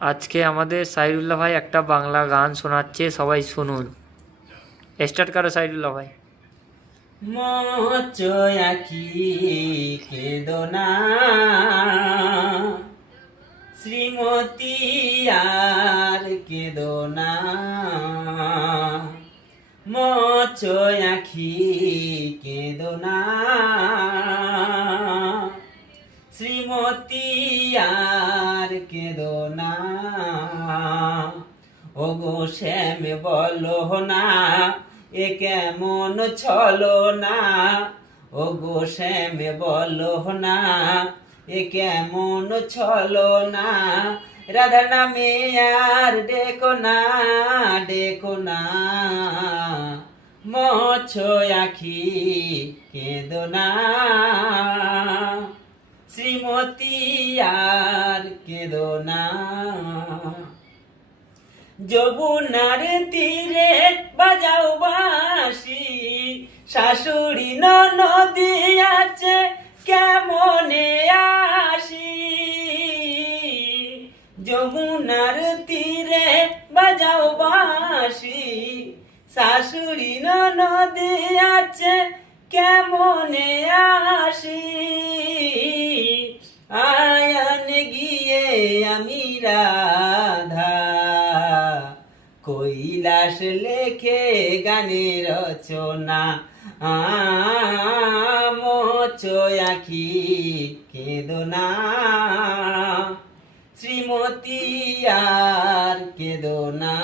আজকে আমাদের সাইদুল্লাহ ভাই একটা বাংলা গান শোনাচ্ছে, সবাই শুনুন। স্টার্ট করো সাইদুল্লাহ ভাই। মোচো আখি কেদনা শ্রীমতী আর কেদনা মোচো আখি কেদনা শ্রীমতী আর কেদনা ওগো শ্যাম বলো না এ কেমন ছলো না ওগো শ্যাম বলো না এ কেমন ছলো না রাধা নামে আর ডেকো না মোছো আখি কেঁদো না শ্রীমতী আর কেঁদো না যমুনার তীরে বাজাও বাঁশি শাশুড়ি নদী আছে কেমনে আসি যমুনার তীরে বাজাও বাঁশি শাশুড়ি নদী আছে কেমনে আসি আয়ান গিয়ে আমি রাধা কৈলাস লেখে গানের রচনা মোচো আখি কেঁদো না শ্রীমতী আর কেঁদো না।